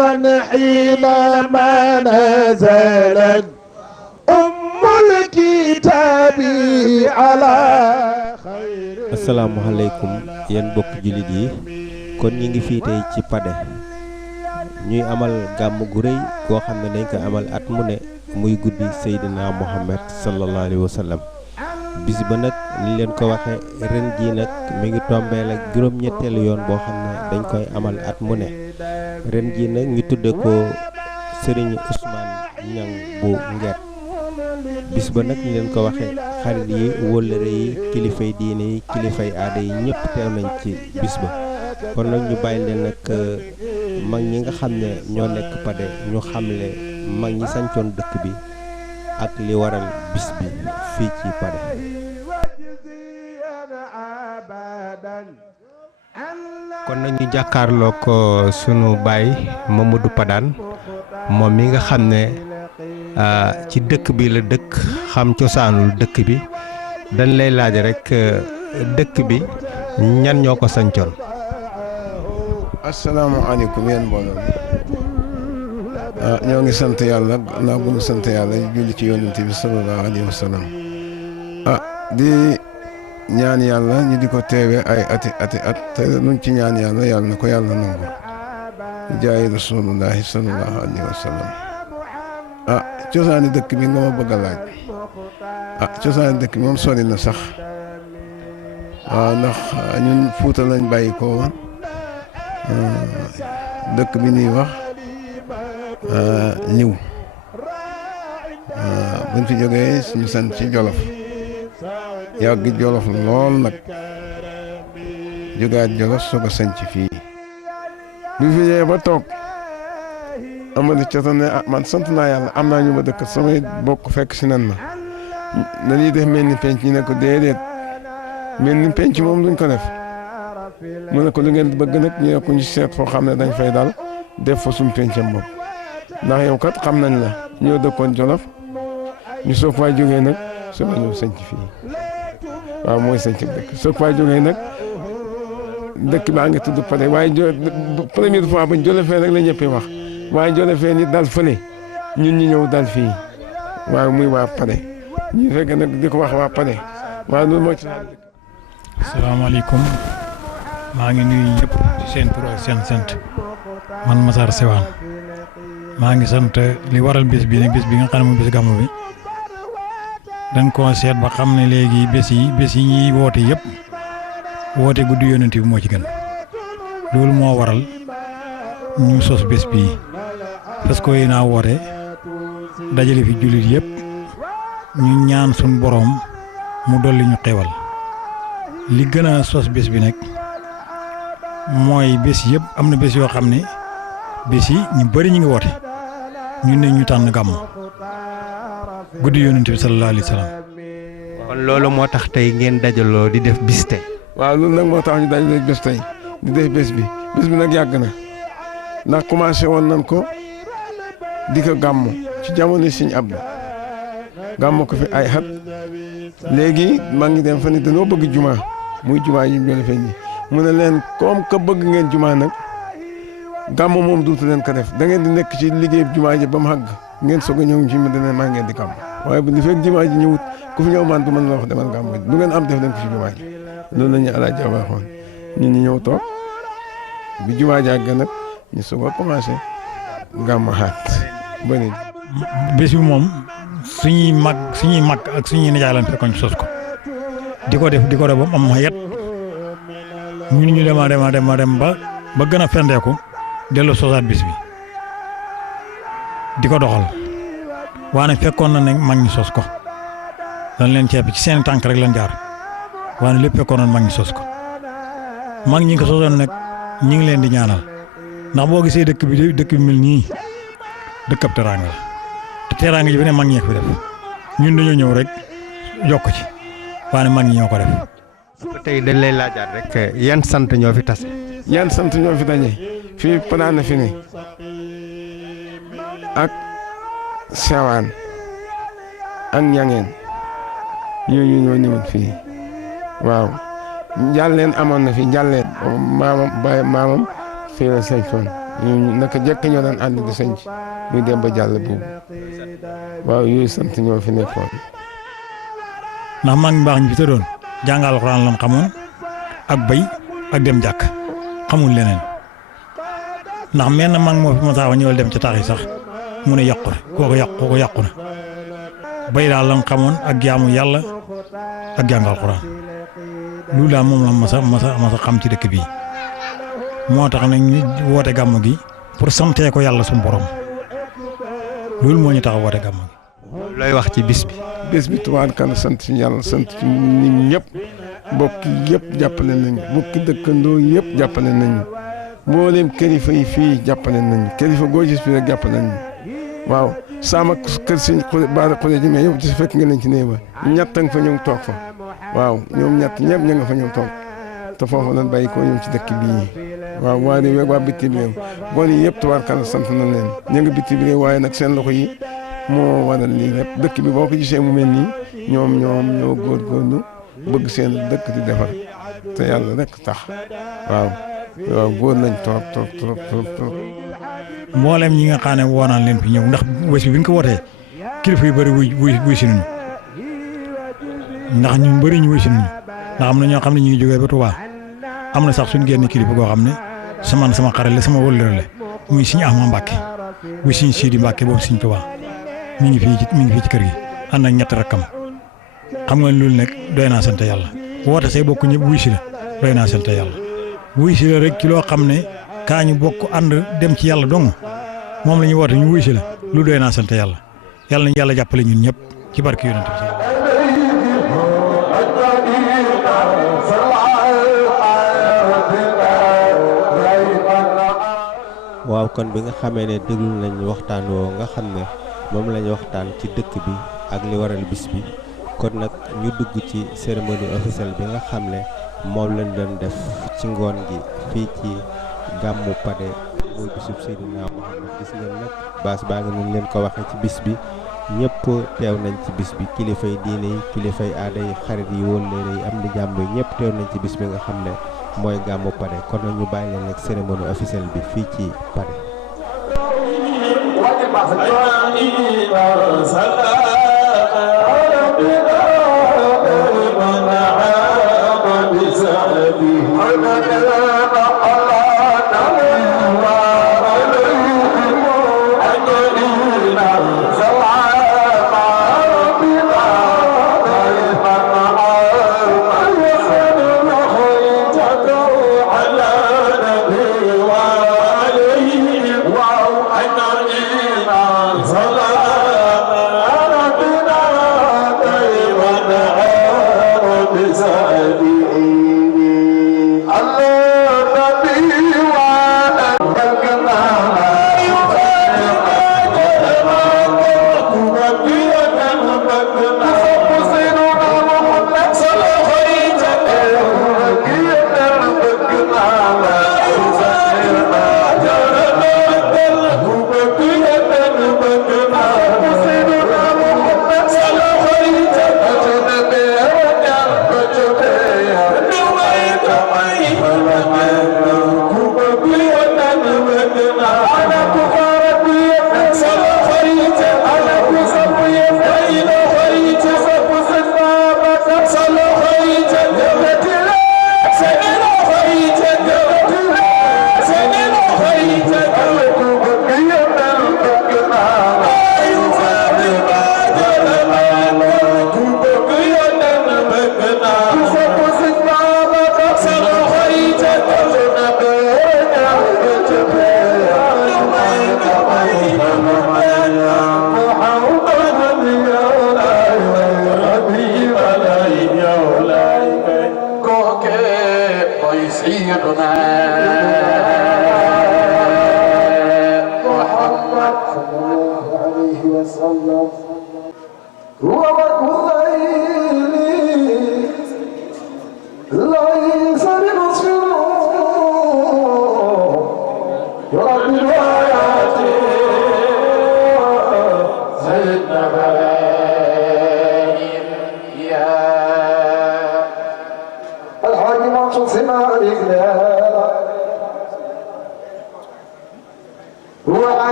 حينما نزلت الكتاب على خير. asalaamaaleykum yéen bokk jullit yi kon ñi ngi fii tey ci Pader ñuy amal gàmm gu rëy goo xam ne dañ koy amal at mu ne muy guddi Seydina Muhammad sallallahu alayhi wa sallam bis ba nag ni leen ko waxe ren jii nag mi ngi tombeel ak juróom-ñetteelu yoon boo xam ne dañ koy amal at mu ne ren jii nag ñu tudde ko Serigne Ousmane Niang bu Nguer bis ba nag ni leen ko waxe xarit yi wóllëre yi kilifay diine yi kilifay aada yi ñëpp teew nañ ci bis ba kon nag ñu bàyyi leen nag mag ñi nga xam ne ñoo nekk Pader ñu xamle mag ñi sancoon dëkk bi ak li waral bis bi fii ci Pader. kon nag ñu jàkkaarloo ko sunu baay Mamadou Padane moom mi nga xam ne ci dëkk bi la dëkk xam cosaanul dëkk bi dañ lay laaj rek dëkk bi ñan ñoo ko sancoon. asalaamaaleykum yéen mbooloo mi ñoo ngi sant yàlla naa bu ñu sant yàlla julli ci yonent bi sallallahu alayhi wa sallam di ñaan yàlla ñu di ko teewe ay ati at te luñ ci ñaan yàlla yàlla na ko yàlla nangu jaay rasulullahi sallallahu alayhi wa sallam cosaani dëkk bi nga ma bëgg a laaj cosaani dëkk bi moom sori na sax waaw ndax ñun Fuuta lañ bàyyi ko woon dëkk bi ñuy wax ñiw buñ fi jógee suñu sant ci Jolof yàgg Jolof lool nag jógaat Jolof soog a sanc fii bi fi ñëwee ba toog amadi coto ne man sant naa yàlla am naa ñu ma dëkk samay bokk fekk si nan ma dañuy def mel ni penc ñu ne ko déedéet mel ni penc moom duñ ko def mu ne ko lu ngeen bëgg nag ñu ne ko ñu seet foo xam ne dañ fay dal def fa suñ pencam bopp ndax yow kat xam nañ la ñoo dëkkoon Jolof ñu soog faa jógee nag soo ko ñëw sanc fii waaw mooy sanc dëkk soog faa jógee nag dëkk baa ngi tudd Pader waaye première fois bañ Jolofee rek la ñëppee wax waaye Jolofee nit dal fële ñun ñu ñëw dal fii waaw muy waa Pader ñu fekk nag di ko wax waa Pader waaw loolu moo ci laaj. asalaamaaleykum maa ngi nuyu ñëpp ci seen tur ak seen sant man Massar Sewaan maa ngi sant li waral bés bi nag bés bi nga xam ne mooy bés gàmmu bi dañ koo seet ba xam ne léegi bés yi ñuy woote yëpp woote guddi yonent bi moo ci gën loolu moo waral ñu sos bés bii parce que yi naa woote dajale fi jullit yëpp ñu ñaan suñ boroom mu dolli ñu xewal li gën a sos bés bi nag mooy bés yëpp am na bés yoo xam ne bés yi ñu bëri ñu ngi woote ñu ne ñu tànn gàmmu guddi yonent bi sallallahu alayhi wa sallam. kon loolu moo tax tey ngeen dajaloo di def bis tey. waaw loolu nag moo tax ñu dajaloo bés tey di def bés bi nag yàgg na ndax commencé woon nañ ko di ko gàmmu ci jamono Sëñ Abdu gàmmu ko fi ay xat léegi maa ngi dem fa ni dañoo bëgg jumaa muy jumaa yi ñu fee ñi mu ne leen comme que bëgg ngeen jumaa nag gàmmu moom duutu leen ko def da ngeen di nekk ci liggéey jumaa ji ba mu àgg ngeen soog a ñëw ci mi dana maa ngeen di gàmmu waaye bu li fekk jumaa ji ñëwut ku fi ñëw man du mën la wax demal gàmmu lu ngeen am def leen ko ci jumaa ji loolu la ñu Alaaji waxoon ñun ñu ñëw toog bi jumaa ji àgg nag ñu soog a commencé gàmmu xaat ba léegi. bés bi moom suñuy mag ak suñuy nijaay lañ fekkoon sos ko di ko def ba mu am yet ñun ñu dem ba gën a fendeeku dellu sosaat bis bi di ko doxal waane fekkoon na ne mag ñi sos ko dañ leen ceeb ci seen tànk rek leen jaar waane lépp fekkoon na mag ñi sos ko mag ñi ko sosoon nag ñi ngi leen di ñaanal ndax boo gisee dëkk bi mel nii dëkkab teraanga la te teraanga ji fi ne mag ñee ko fi def ñun dañoo ñëw rek yokk ci waane mag ñi ñoo ko def. tey dañ lay laajaat rek yan sant ñoo fi tase. yan sant ñoo fi daje fii Padane fi ne ak Sewaan ak Ñangeen ñooñu ñoo ñëwoon fii waaw Njàlleen amoon na fi Njàlleen maamam fii la saytoon ñooñu naka jekk ñoo daan ànd di sëñ muy dem ba jàll boobu waaw yooyu sant ñoo fi nekkoon. ndax maa ngi baax ñu fi tëddoon jàngal alxuraan lam xamoon ak bay ak dem jàkk xamul leneen ndax menn mag moo fi masaawa ñëwal dem ci taax yi sax mu ne yàqu na kooku yàqu na bay daal lam xamoon ak jaamu yàlla ak jàngal alxuraan loolu daal moom la masa xam ci dëkk bii moo tax nag ñu woote gàmmu gi pour santee ko yàlla suñu borom loolu moo ñu tax a woote gàmmu gi. looy wax ci bis bi. bés bi tubaarkàlla sant ci yàlla sant ci nit ñëpp mbokk yëpp jàppale nañu mbokki dëkkandoo yëpp jàppale nañu mboolem kilifa yi fii jàppale nañu kilifa goo gis fii rek jàppale nañu waaw sama kër si baara xule ji mais yow ci fekk nga leen ci néew ba ñett nga fa ñëw toog fa waaw ñoom ñett ñëpp ña nga fa ñëw toog te foofu lan bàyyi ko ñëw ci dëkk bii waaw waa réew ak waa bitim réew bon yi yëpp tubaarkàlla sant nañ leen ña nga bitim réew waaye nag seen loxo yi moo waral lii rek dëkk bi boo ko gisee mu mel nii ñoom ñoo góorgóorlu bëgg seen dëkk di defar te yàlla rek tax waaw góor nañ trop. mboolem ñi nga xam ne woo naan leen fi ñëw ndax bés bi nga ko wootee kilifa yu bëri wuy si nañu ndax ñu bëri ñu wuy si nañu ndax am na ñoo xam ne ñu ngi jógee ba Touba am na sax suñu génn kilifa goo xam ne sama xarit la sama wëllëre la muy Sëñ Ahmadu Mbàkke bu Sëñ Sidi Mbàkke boobu Sëñ Touba mi ngi fii ci kër gi ànd ak ñetti rakkam xam nga loolu nag doy naa sant yàlla woote say bokk ñëpp wuy si la doy naa sant yàlla wuy si la rek ci loo xam ne kaa ñu bokk ànd dem ci yàlla dong moom la ñuy woote ñu wuy si la lu doy naa sant yàlla yàlla nañu yàlla jàppale ñun ñëpp ci barke yonent bi. waaw kon bi nga xamee ne déglu nañ waxtaan woo nga xam ne moom lañ waxtaan ci dëkk bi ak li waral bis bi kon nag ñu dugg ci cérémonie officielle bi nga xam ne moom lañ doon def ci ngoon gi fii ci gàmmu Pader muy bisub Seydina Muhammad. gis ngeen nag baas baa ngi nañ leen ko waxee ci bis bi ñëpp teew nañ ci bis bi kilifay diine yi kilifay aada yi xarit yi wóllëre yi am di jàmm yi ñëpp teew nañ ci bis bi nga xam ne mooy gàmmu Pader kon nag ñu bàyyi leen ak cérémonie officielle bi fii ci Pader.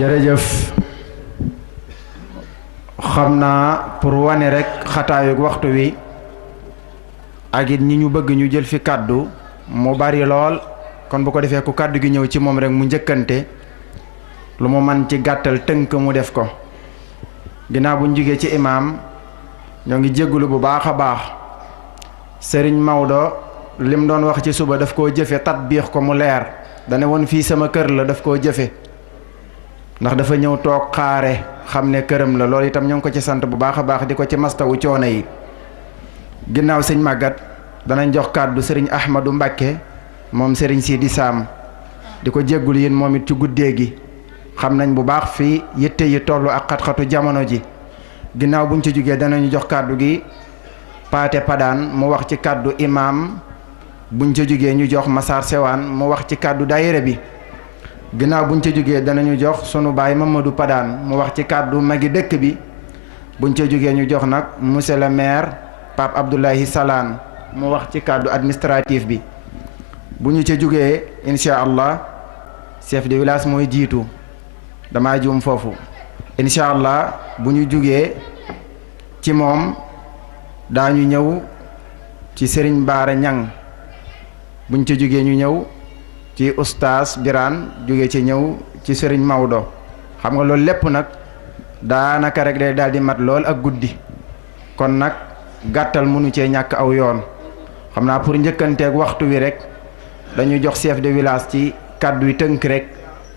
jërëjëf xam naa pour wane rek xataayu waxtu wi ak it ñi ñu bëgg ñu jël fi kàddu mu bari lool kon bu ko defee ku kàddu gi ñëw ci moom rek mu njëkkante lu mu man ci gàttal tënk mu def ko ginnaaw bu ñu jugee ci imaam ñoo ngi jéggulu bu baax a baax sëriñ Maodo lim doon wax ci suba daf koo jëfe tatbiix ko mu leer dane woon fii sama kër la daf koo jëfe ndax dafa ñëw toog xaare xam ne këram la loolu itam ñoo ngi ko ci sant bu baax a baax di ko ci mastawu coono yi ginnaaw sëñ màggat danañ jox kàddu sëriñ Ahmadou Mbàkke moom sëriñ Sidi Saam di ko jéggul yéen moom it ci guddee gi xam nañ bu baax fii yitte yi toll ak xat-xatu jamono ji ginnaaw buñ ci jógee danañu jox kàddu gi Paate Padaan mu wax ci kàddu imaam buñ ca jógee ñu jox Massar Sewaan mu wax ci kàddu daayira bi ginnaaw buñ ca jógee danañu jox sunu baay Mamadou Padaan mu wax ci kàddu magi dëkk bi buñ ca jógee ñu jox nag monsieur le maire Pape Abdoulaye Salaan mu wax ci kàddu administratif bi bu ñu ca jógee incha allah chef de village mooy jiitu damaa juum foofu incha allah bu ñu jógee ci moom daañu ñëw ci Serigne Baara Ñang buñ ca jógee ñu ñëw ci oustaz Birane jóge ci ñëw ci Serigne Maodo xam nga loolu lépp nag daanaka rek day daal di mat lool ak guddi kon nag gàttal mënu cee ñàkk aw yoon xam naa pour njëkkanteeg waxtu wi rek dañu jox chef de village ci kàddu yi tënk rek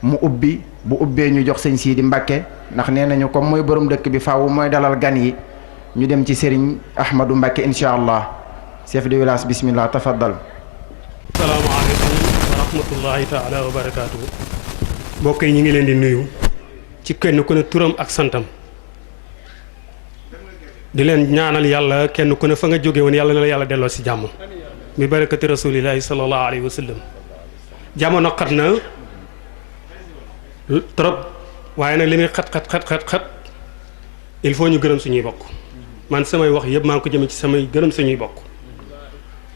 mu ubbi bu ubbee ñu jox sëñ Sidi Mbàkke ndax nee nañu comme mooy borom dëkk bi faaw mooy dalal gan yi ñu dem ci Serigne Ahmadou Mbàkke incha allah chef de village bismillah tafaddal. asalaamaaleykum wa rahmatullahi taala wa barakaatu. mbokk yi ñu ngi leen di nuyu ci kenn ku ne turam ak santam di leen ñaanal yàlla kenn ku ne fa nga jóge woon yàlla na la yàlla delloo si jàmm bi barakati rasulillahi sallallahu alayhi wa sallam. jamono xat na trop waaye nag li muy xat il faut ñu gërëm suñuy bokk man samay wax yëpp maa ngi ko jëme ci samay gërëm suñuy bokk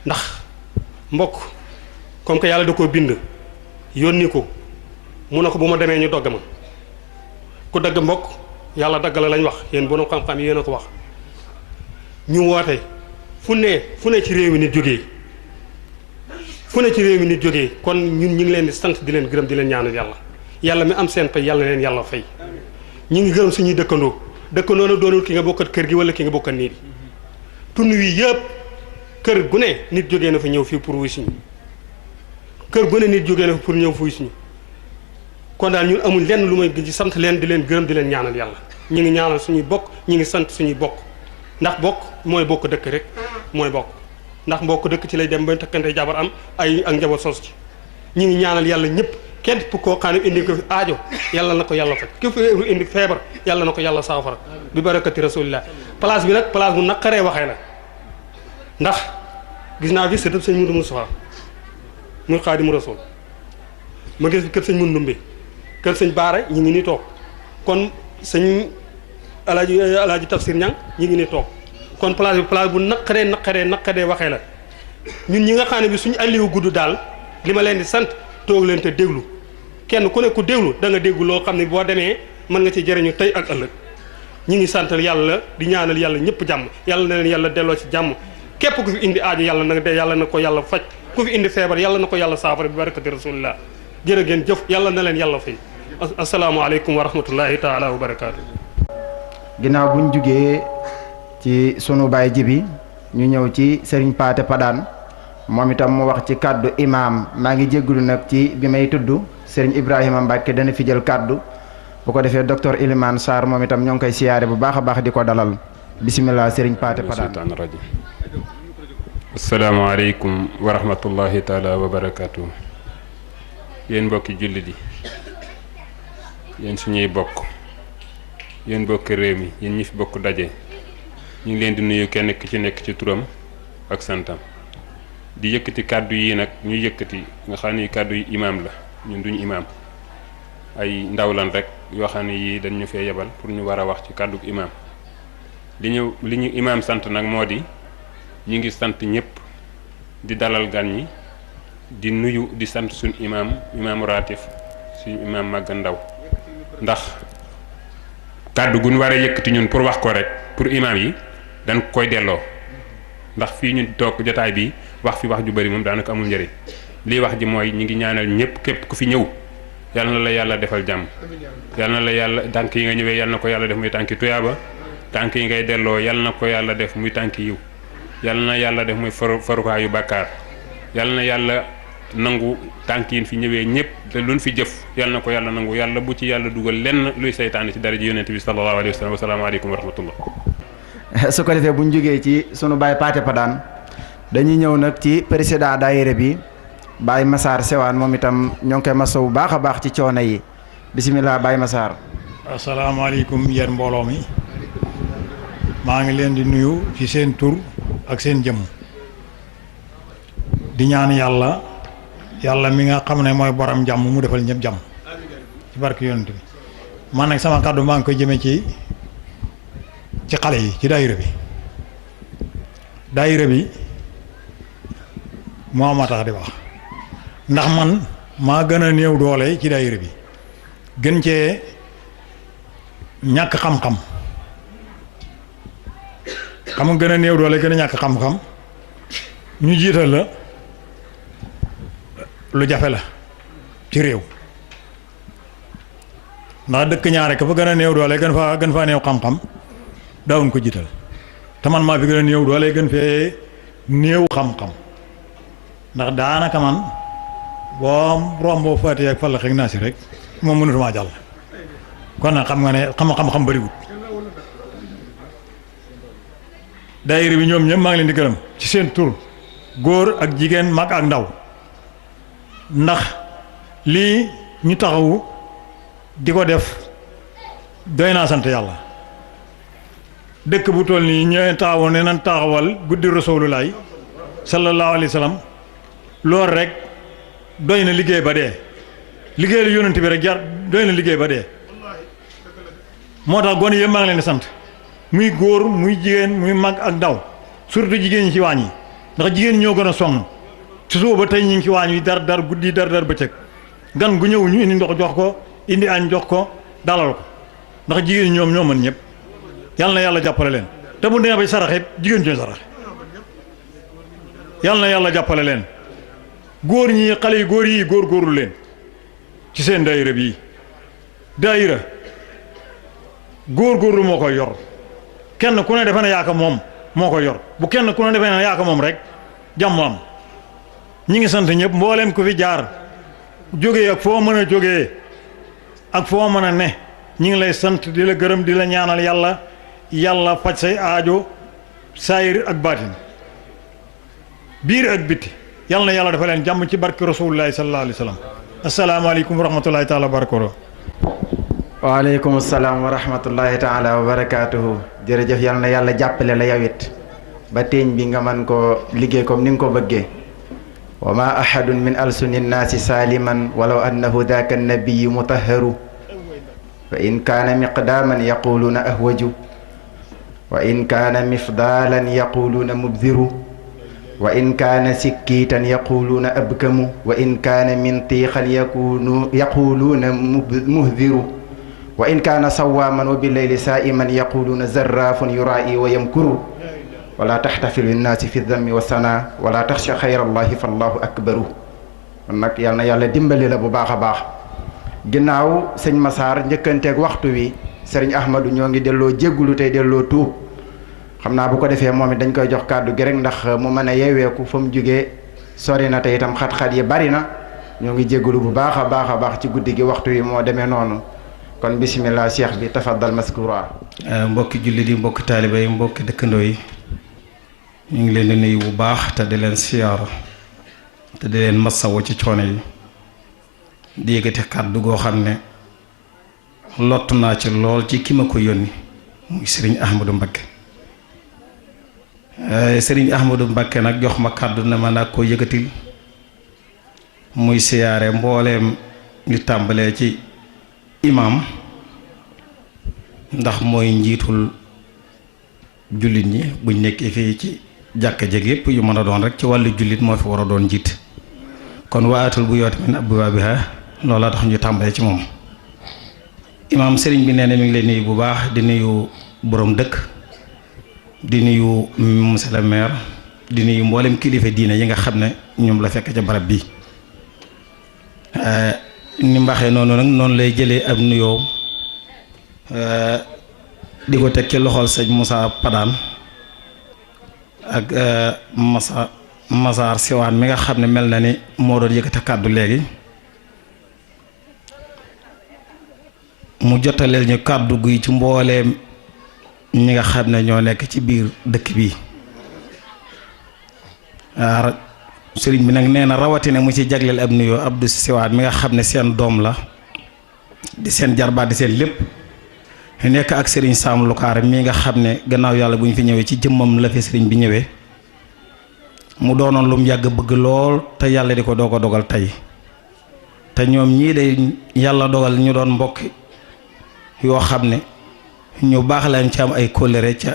ndax mbokk comme que yàlla da koo bind yónni ko mu ne ko bu ma demee ñu dogg ma ku dagg mbokk yàlla dagg la lañ wax yéen borom xam-xam yéen a ko wax ñu woote fu ne ci réew mi nit jógee kon ñun ñu ngi leen di sant di leen gërëm di leen ñaanal yàlla mi am seen pay yàlla na leen yàlla fay ñu ngi gërëm suñuy dëkkandoo na doonul ki nga bokkat kër gi wala ki nga bokkat nii bi tund wi yëpp kër gu ne nit jógee na fa ñëw fii pour wuy suñu kër gu ne nit jógee na fa pour ñëw fuy suñu kon daal ñun amul lenn lu may di sant leen di leen gërëm di leen ñaanal yàlla ñu ngi ñaanal suñuy bokk ñu ngi sant suñuy bokk ndax bokk mooy bokk dëkk rek mooy bokk ndax mbokk dëkk ci lay dem ba takkante jabar am ay ak njaboot sos ci ñu ngi ñaanal yàlla ñëpp kenn pour koo xam ne indi ko fi aajo yàlla na ko yàlla faj ku fi indi feebar yàlla na ko yàlla saafara bi barakati rasulillah place bi nag place bu naqaree waxee la ndax gis naa fi sëtëb sëñ Mudu Mustafa muy Xaadimu Rasul ma gis fi kër sëñ Mundumbe kër sëñ Baara ñi ngi ni toog kon sëñ alaaji Tafsir Ñang ñi ngi ni toog kon place bi place bu naqaree waxee la ñun ñi nga xam ne bi suñu alliwu gudd daal li ma leen di sant toog leen te déglu kenn ku ne ku déglu da nga déglu loo xam ne boo demee mën nga ci jëriñu tey ak ëllëg ñi ngi santal yàlla di ñaanal yàlla ñëpp jàmm yàlla na leen yàlla delloo ci jàmm képp ku fi indi aajo yàlla na ko yàlla faj ku fi indi feebar yàlla na ko yàlla saafara bi barakati rasulillah jërë ngeen jëf yàlla na leen yàlla fay asalaamaaleykum wa rahmatullahi taala wa barakaatu. ginnaaw buñ jugee ci sunu baay jibi ñu ñëw ci Serigne Paate Padaan moom itam mu wax ci kàddu imaam maa ngi jéggulu nag ci bi may tudd Serigne Ibrahima Mbacke dana fi jël kàddu bu ko defee docteur Ilimane Sarr moom itam ñoo ngi koy siyaare bu baax a baax di ko dalal bisimilah Serigne Paate Padaan. asalaamaaleykum wa rahmatullahi taala wa barakaatu. yéen mbokki jullit yi yéen suñuy bokk yéen bokki réew mi yéen ñi fi bokk daje ñu ngi leen di nuyu kenn ki ci nekk ci turam ak santam di yëkkati kàddu yi nag ñu yëkkati nga xam ni kàddu yi imaam la ñun duñu imaam ay ndaw lan rek yoo xam ne yii dañ ñu fee yebal pour ñu war a wax ci kàddug imaam li ñu imaam sant nag moo di ñu ngi sant ñëpp di dalal gan ñi di nuyu di sant suñ imaam ratif suñu imaam màgg ndaw ndax kàddu gu ñu war a yëkkati ñun pour wax ko rek pour imaam yi dañ koy delloo ndax fii ñu toog jotaay bi wax fi wax ju bari moom daanaka amul njëriñ lii wax ji mooy ñi ngi ñaanal ñëpp képp ku fi ñëw yal na la yàlla defal jàmm yal na la yàlla tànk yi nga ñëwee yal na ko yàlla def muy tànki tuyaaba tànk yi ngay delloo yal na ko yàlla def muy tànki yiw yal na yàlla def muy farukaayu bàkkaar yal na yàlla nangu tànk yi fi ñëwee ñëpp te luñ fi jëf yal na ko yàlla nangu yàlla bu ci yàlla dugal lenn luy seytaane ci daraja yonent bi sallallahu alayhi wa sallam wasalaamaaleykum wa rahmatullah. su ko defee bu ñu jógee ci sunu baay Paate Padaan dañuy ñëw nag ci président daayira bi Baye Massar Sewaan moom itam ñoo ngi koy masaw bu baax a baax ci coono yi bisimilah Baye Massar. asalaamaaleykum yéen mbooloo mi maa ngi leen di nuyu ci seen tur ak seen jëmm di ñaan yàlla mi nga xam ne mooy borom jàmm mu defal ñëpp jàmm ci barke yonent bi man nag sama kàddu maa ngi koy jëmee ci xale yi ci daayira bi moo ma tax di wax ndax man maa gën a néew doole ci daayira bi gën cee ñàkk xam-xam xam nga gën a néew doole gën a ñàkk xam-xam ñu jiital la lu jafe la ci réew ndax dëkk ñaare ka fa gën a néew doole gën faa néew xam-xam daawuñ ko jiital te man maa fi gën a néew doole gën fee néew xam-xam ndax daanaka man boo romboo Faatiha ak Falaq ak Naas rek moom mënatumaa jàll kon nag xam nga ne xam-xam bariwut daayira bi ñoom ñëpp maa ngi leen di gërëm ci seen tur góor ak jigéen mag ak ndaw ndax lii ñu taxawu di ko def doy naa sant yàlla dëkk bu toll nii ñooy taxawu ne nan taxawal guddi Rasulullaay sallallahu alayhi wa sallam loolu rek doy na liggéey ba dee liggéeyal yonent bi rek jar doy na liggéey ba dee moo tax gone yëpp maa ngi leen di sant muy góor muy jigéen muy mag ak ndaw surtout jigéen ñi ci waañ yi ndax jigéen ñoo gën a sonn ci suba ba tey ñu ngi ci waañ wi dar guddi dar bëccëg gan gu ñëw ñu indi ndox jox ko indi añ jox ko dalal ko ndax jigéen ñoom ñoo mën ñëpp yal na yàlla jàppale leen te bu demee bay saraxit jigéen ñooy saraxe yal na yàlla jàppale leen góor ñi xale yi góor yi góorgóorlu leen ci seen daayira bii daayira góorgóorlu moo koy yor kenn ku ne defe na yaaka moom moo koy yor bu kenn ku ne defe na yaaka moom rek jàmm am ñi ngi sant ñëpp mbooleem ku fi jaar jógee ak foo mën a jógee ak foo mën a ne ñi ngi lay sant di la gërëm di la ñaanal yàlla faj say aajo saayir ak baatin biir ak bitti yàlla na yàlla dafa leen jàmm ci barke rasulullahi sallallahu alayhi wa sallam asalaamaaleykum wa rahmatullahi taala wa barakatuh. waaleykum salaam wa rahmatullahi taala wa barakaatuhu jërëjëf yal na yàlla jàppale la yow it ba teeñ bi nga mën koo liggéey comme ni nga ko bëggee wa ma ahadun min alsuni nnaasi saaliman walaw annahu daaka nabiyu mutahharu fa in kaana miqdaaman yaquluuna ahwaju wa in kaana mifdaalan yaquluuna mubdiru wa in kaana sikkiitan yaquluuna abkamu wa in kaana mintiixan yaquluuna muhdiru wa in kaana sawaaman wa billayli saa'iman yaquluuna zarraafun yuraa'i wa yamkuru wala taxtafilu linnaasi fi dammi wa sanaa wala taxsha xayra allahi fa allahu akbaru kon nag yal na yàlla dimbali la bu baax a baax ginnaaw sëñ Massar njëkkanteeg waxtu wi sëriñ Ahmadou ñoo ngi delloo jéggulu tey delloo tuub xam naa bu ko defee moom it dañ koy jox kàddu gi rek ndax mu mën a yeeweeku fa mu jógee sori na te itam xat-xat yi bari na ñoo ngi jéggulu bu baax a baax ci guddi gi waxtu wi moo demee noonu kon bisimilah cheikh bi tafaddal maskura. mbokki jullit yi mbokki taaliba yi mbokki dëkkandoo yi ñu ngi leen di nuyu bu baax te di leen siyaara te di leen masawu ci coono yi di yëkkati kàddu goo xam ne lott naa ci lool ci ki ma ko yónni muy sëriñ Ahmadou Mbakke sëriñ Ahmadou Mbakke nag jox ma kàddu ne ma nag koo yëkkatil muy siyaare mbooleem ñu tàmbalee ci imaam ndax mooy njiitul jullit ñi buñ nekkee fii ci jàkka jeg yépp yu mën a doon rek ci wàllu jullit moo fi war a doon njiit kon waatul bu yoot min abwaabiha loola tax ñu tàmbalee ci moom. imaam sëriñ bi nee na mi ngi lay nuyu bu baax di nuyu borom dëkk di nuyu monsieur le maire di nuyu mboolem kilifa diine yi nga xam ne ñoom la fekk ca barab bi ni mbaxee noonu nag noonu lay jëlee ab nuyoo di ko teg ci loxol sëñ Moussa Padaan ak Masaar Siwaan mi nga xam ne mel na ni moo doon yëkkati kàddu léegi mu jotaleel ñu kàddu gi ci mbooleem ñi nga xam ne ñoo nekk ci biir dëkk bi sëriñ bi nag nee na rawatina mu ci jagleel ab nuyoo Abdou Siwaan mi nga xam ne seen doom la di seen jarbaat di seen lépp nekk ak sëriñ Sam Lukaar mi nga xam ne gannaaw yàlla bu ñu fi ñëwee ci jëmmam la fi sëriñ bi ñëwee mu doonoon lu mu yàgg bëgg lool te yàlla di ko doo ko dogal tey te ñoom ñii de yàlla dogal ñu doon mbokk yoo xam ne ñu baax lañ ci am ay kóllëre ca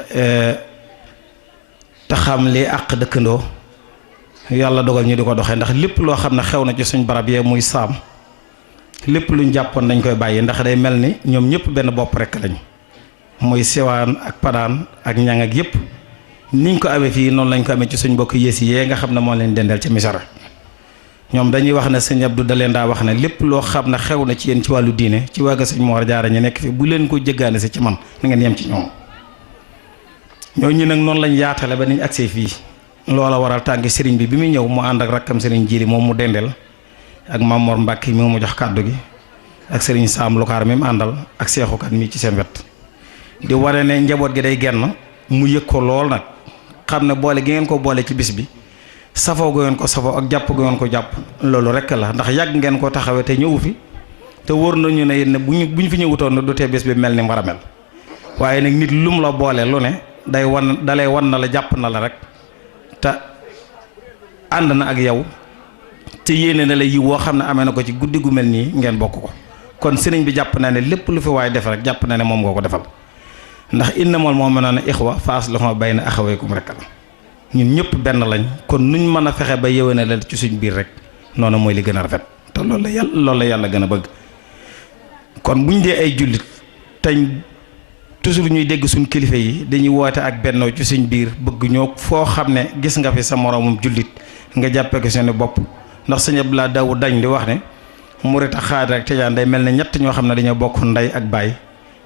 te xam li àq dëkkandoo yàlla dogal ñu di ko doxee ndax lépp loo xam ne xew na ci suñ barab yee muy saam lépp luñ jàppoon dañ koy bàyyi ndax day mel ni ñoom ñëpp benn bopp rekk lañ muy Siwaan ak Padaan ak ñang ak yëpp niñ ko amee fii noonu lañ ko amee ci suñ mbokk yéesi yee nga xam ne moo leen dendeel ca Misra ñoom dañuy wax ne sëñ Abdou da leen daa wax ne lépp loo xam ne xew na ci yéen ci wàllu diine ci wàgga sëñ Mor Jaara ñu nekk fi bu leen ko jéggaane si ci man na ngeen yem ci ñoom ñooñu nag noonu lañ yaatale ba niñ agsee fii loola waral tànki sëriñ bi muy ñëw mu ànd ak rakkam sëriñ Jiili moom mu dendeel ak Mamor Mbàkke mi mu jox kàddu gi ak sëriñ Sam Lukaar mi mu àndal ak seexukat mi ci seen wet di wane ne njaboot gi day genn mu yëg ko lool nag xam ne boole gi ngeen ko boole ci bis bi safoo gu ngeen ko safoo ak jàpp gu ngeen ko jàpp loolu rekk la ndax yàgg ngeen ko taxawee te ñëwu fi te wóor nañu ne yéen ne bu ñu fi ñëwutoon na du tee bis bi mel ni mu war a mel waaye nag nit lum la boole lu ne dalay wan na la jàpp na la rek te ànd na ak yow te yéene na la yi woo xam ne amee na ko ci guddi gu mel nii ngeen bokk ko kon sëriñ bi jàpp na ne lépp lu fi waay def rek jàpp na ne moom nga ko defal ndax innamal mu'minuuna ixwa fa aslihu bayna axawaykum rek la ñun ñëpp benn lañ kon nuñ mën a fexe ba yéwéne la ci suñ biir rek noonu mooy li gën a rafet te loolu la yàlla gën a bëgg kon buñ dee ay jullit teñ toujours ñuy dégg suñ kilifa yi dañuy woote ak bennoo ci suñ biir bëgg ñoo foo xam ne gis nga fi sa moroomum jullit nga jàppee ko seen bopp ndax sëñ Abdoulaye Daw dañ di wax ne murit ak xaadir ak tijaan day mel ne ñett ñoo xam ne dañoo bokk ndey ak baay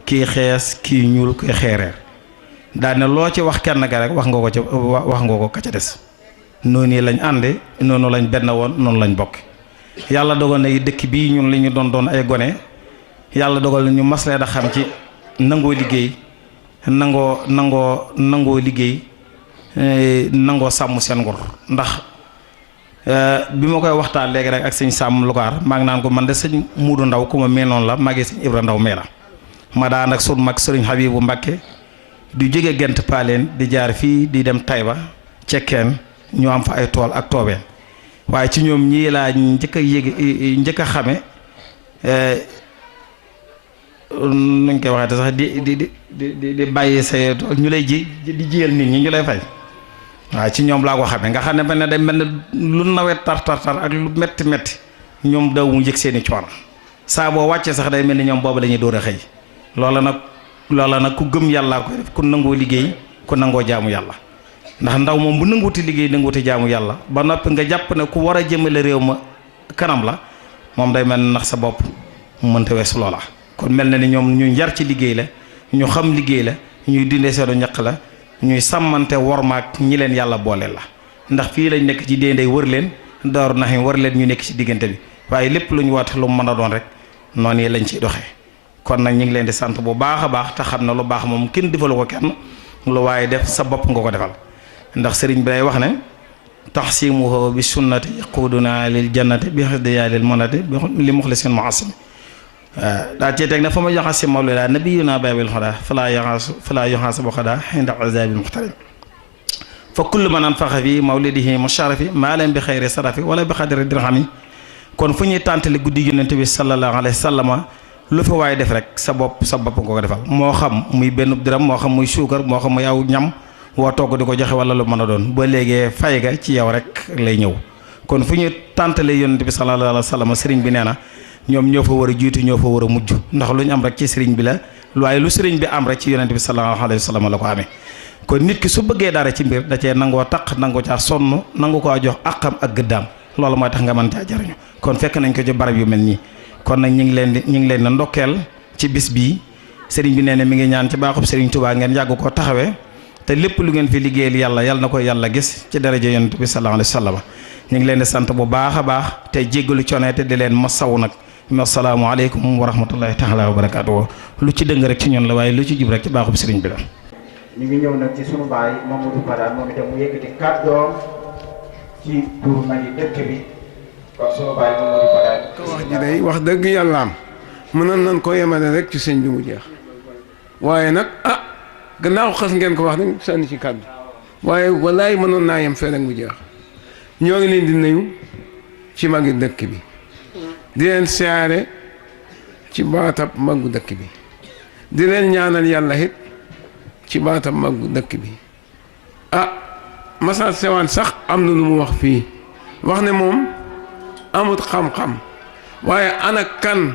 kii xees kii ñuul kii xeereer daane loo ci wax kenn ga rek wax nga ko ka ca des noonu lañ ànde noonu lañ benn woon noonu lañ bokk yàlla dogal na dëkk bii ñun li ñu doon ay gone yàlla dogal na ñu maslee da xam ci nangoo liggéey nangoo liggéey nangoo sàmm seen ngor ndax bi ma koy waxtaan léegi rek ak sëñ Sam Lukaar maa ngi naan ko man de sëñ Muudu Ndaw ku ma meenoon la magi sëñ Ibra Ndaw mee la ma daan ak sun mag sëriñ Habibu Mbàkke du jóge gent paaleen di jaar fii di dem Tayba cekkeen ñu am fa ay tool ak toobeen waaye ci ñoom ñii laa njëkk a xame nuñ koy waxee te sax di bàyyi say tool ñu lay di jiyal nit ñi ñu lay fay waaye ci ñoom laa ko xamee nga xam ne mel ne day mel ne lu nawet tar ak lu metti ñoom daw mu yëg seeni coono saa boo wàccee sax day mel ni ñoom boobu dañuy door a xëy loola nag ku gëm yàllaa koy def ku nangoo liggéey ku nangoo jaamu yàlla ndax ndaw moom bu nanguuti liggéey nanguuti jaamu yàlla ba noppi nga jàpp ne ku war a jëmale réew ma kanam la moom day mel ne ndax sa bopp mu mënta weesu loola kon mel na ni ñoom ñu njar ci liggéey la ñu xam liggéey la ñuy dindee seenu ñaq la ñuy sàmmante wormaak ñi leen yàlla boole la ndax fii lañ nekk ci déendey wër leen daaru naxim wër leen ñu nekk ci diggante bi waaye lépp lu ñu woote lu mu mën a doon rek noonu yi lañ ciy doxee kon nag ñu ngi leen di sant bu baax a baax te xam ne lu baax moom kenn defalu ko kenn lu waaye def sa bopp nga ko defal ndax sëriñ bi day wax ne taxsimuhu bi sunnati yaquduna lil jannati bi xisdiya lil monati li muxlisin muasim daa cee teg ne fa ma yaxasi mawlida nabiyuna babil xoda fala yoxaasabu xoda inda azabil muxtarim fa kullu man anfaqa fi mawlidihi musharafi maa leen bi xayri sarafi wala bi xadri dirhami kon fu ñuy tàntali guddi yonent bi sallallahu alayhi wa sallama lu fa waaye def rek sa bopp nga ko defal moo xam muy benn dërëm moo xam muy suukar moo xam muy aw ñam woo togg di ko joxe wala lu mën a doon ba léegi fay ga ci yow rek lay ñëw kon fu ñu tàntalee yonent bi sallallahu alayhi wa sallam sëriñ bi nee na ñoom ñoo fa war a jiitu ñoo fa war a mujj ndax lu ñu am rek ci sëriñ bi la waaye lu sëriñ bi am rek ci yonent bi sallallahu alayhi wa sallam la ko amee kon nit ki su bëggee dara ci mbir da cee nangoo taq nangoo caa sonn nangu koo jox àqam ak gëddaam loolu mooy tax nga mën caa jariñu kon fekk nañ ko ci barab yu mel nii kon nag ñu ngi leen di ndokkeel ci bis bii sëriñ bi nee na mi ngi ñaan ci baaxub sëriñ Touba ngeen yàgg koo taxawee te lépp lu ngeen fi liggéeyal yàlla na ko yàlla gis ci daraja yonent bi sallallahu alayhi wa sallam ñu ngi leen di sant bu baax a baax te jéggalu coono te di leen masaw nag assalaamu aleykum wa rahmatullahi taala wa barakaatu lu ci dëng rek ci ñun la waaye lu ci jub rek ci baaxub sëriñ bi la. ñu ngi ñëw nag ci sunu baay Mamadou Padane moom itam mu yëkkati kàddoom ci tur nag yi dëkk bi kon sunu baay Mamadou Padane. wax ji day wax dëgg yàllaam mënoon nañ ko yemale rek ci sëñ bi mu jeex waaye nag gannaaw xas ngeen ko wax rek sànni ci kàddu waaye walaay mënoon naa yem fee rek mu jeex ñoo ngi leen di nuyu ci magi dëkk bi di leen siyaare ci baatab magu dëkk bi di leen ñaanal yàlla it ci baatab magu dëkk bi Massar Sewaan sax am na lu mu wax fii wax ne moom amut xam-xam waaye ana kan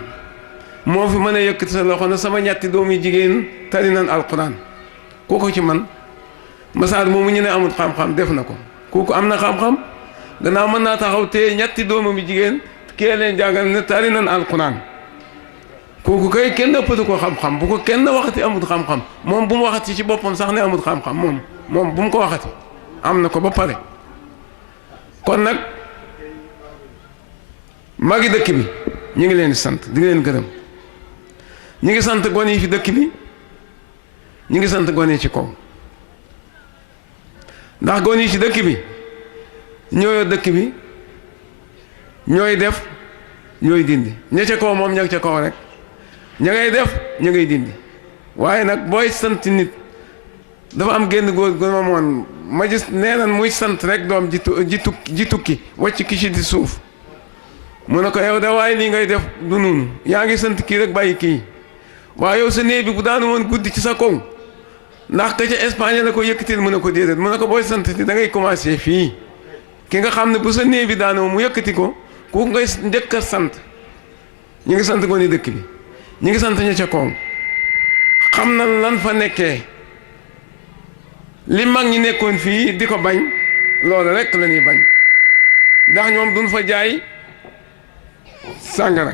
moo fi mën a yëkkati sa loxo na sama ñetti doom yi jigéen tari nan alquran kooku ci man Massar moomu ñu ne amut xam-xam def na ko kooku am na xam-xam gannaaw mën naa taxaw te ñetti doomam yi jigéen kee leen jàngal ne tari nan alquran kooku kay kenn ëppatu ko xam-xam bu ko kenn waxati amut xam-xam moom bu mu waxati ci boppam sax ne amut xam-xam moom bu mu ko waxati am na ko ba pare kon nag magi dëkk bi ñu ngi leen di sant di leen gërëm ñu ngi sant gone yi fi dëkk bi ñu ngi sant gone yi ci kaw ndax gone yi ci dëkk bi ñooy dëkk bi ñooy def ñooy dindi ña ca kaw moom ña ca kaw rek ña ngay def ña ngay dindi waaye nag booy sant nit dafa am génn góor gu ma moon ma gis nee nan muy sant rek doom ji tukki wàcc ki ci di suuf mu ne ko yow da waaye lii ngay def du noonu yaa ngi sant kii rek bàyyi kii waaye yow sa néeg bi bu daanu woon guddi ci sa kaw ndax ka ca Espagne la ko yëkkatil mu ne ko déedéet mu ne ko booy sant ti da ngay commencé fii ki nga xam ne bu sa néeg bi daanoo mu yëkkati ko kooku ngay njëkk a sant ñu ngi sant gone dëkk bi ñu ngi sant ña ca kaw xam na lan fa nekkee li mag ñi nekkoon fii di ko bañ loolu rek la ñuy bañ ndax ñoom duñ fa jaay sàngara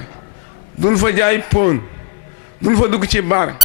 duñ fa jaay pon duñ fa dugg ci baar